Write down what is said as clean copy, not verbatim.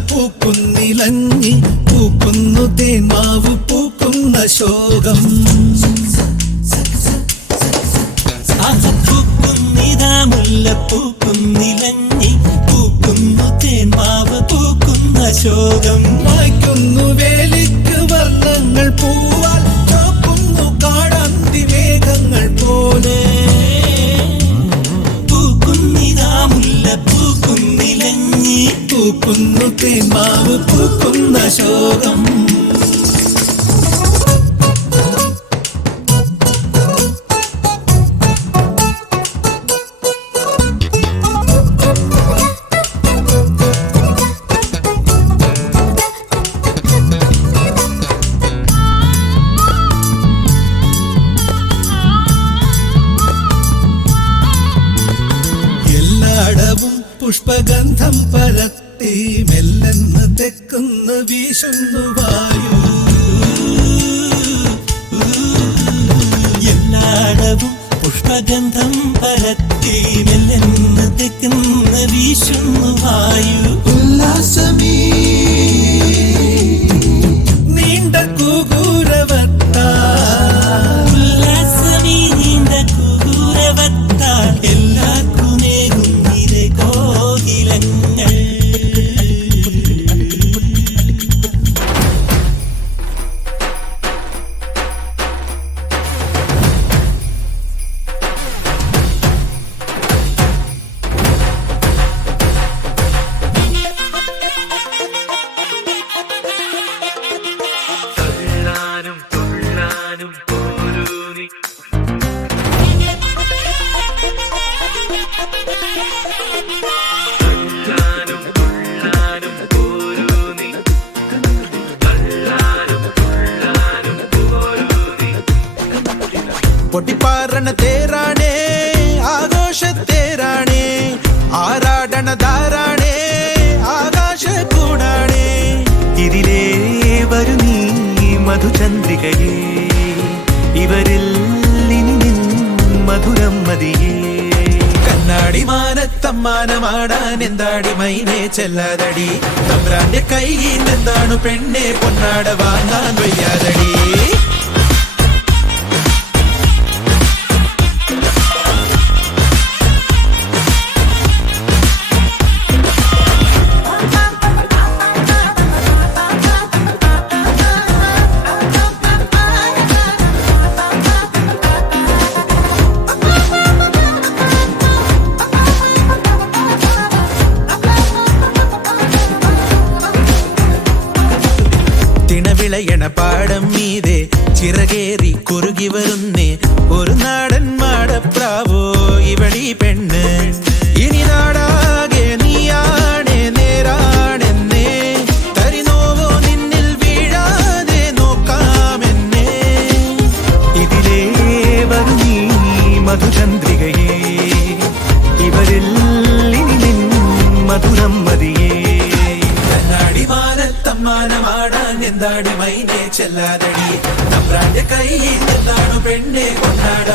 പൂക്കുന്നിലഞ്ഞി പൂക്കുന്നു തേന്മാവ് പൂക്കുന്ന ശോകം പൂക്കുന്നിതാ മുല്ലപ്പൂക്കുന്നിലഞ്ഞി പൂക്കുന്നു തേന്മാവ് പൂക്കുന്ന ശോകം വായിക്കുന്നു വേലിക്ക് വർണ്ണങ്ങൾ പൂവാൽ ചോക്കുന്നു കാടന്തി മേഘങ്ങൾ പോലെ പൂക്കുന്നിതാ മുല്ലപ്പൂക്കുന്നിലഞ്ഞി പൂക്കുന്നു തേന്മാവ് പൂക്കുന്ന ശോകം പുഷ്പഗന്ധം പരത്തി മെല്ലെന്ന് തെക്കുന്ന് വീശുന്നു വായു എല്ലാടവും പുഷ്പഗന്ധം പരത്തി മെല്ലെന്ന് തെക്കുന്ന് വീശുന്നു വായു ഉല്ലാസമീ നീണ്ട കൂകൂരവത്താ ഉല്ലാസമീ നീണ്ട കൂകൂരവത്താ എല്ലാവർക്കുമേകും നിരെ കോകിലങ്ങൾ പൊട്ടിപ്പാറണ തേരാണേ ആഘോഷത്തേരാണേ ആറാടണ ധാരാണേ ആകാശ കൂടാണേ ഇതിലേ വരു നീ മധുചന്ദ്രികയേ ഇവരിൽ ഇനി മധുരം മതിയേ കണ്ണാടി മാനത്തമ്മാനമാടാൻ എന്താടി മൈനെ ചെല്ലാതടി തമ്പ്രാന്റെ കയ്യിൽ എന്താണ് പെണ്ണെ പൊന്നാട വാങ്ങാൻ വയ്യാതടി വിളയണ പാടം മീതെ ചിറകേറി കുറുകി വരുന്നേ ഒരു നാടൻ മാടപ്രാവോ ഇവളീ പെണ്ണ് ഇനി നാടാകെ നീയാണേ നേരാണെന്നേ തരിനോവോ നിന്നിൽ വീഴാതെ നോക്കാമെന്നേ ഇതിലേ വരു നീ മധുചന്ദ്രികയേ ഇവരിൽ ഇനി മധുരം മതിയേ കണ്ണാടി മാനത്തമ്മാനമാടാൻ എന്താടി മൈനെ ചെല്ലാതടി തമ്പ്രാന്റെ കയ്യിൽ എന്താണ് പെണ്ണെ കൊണ്ടാട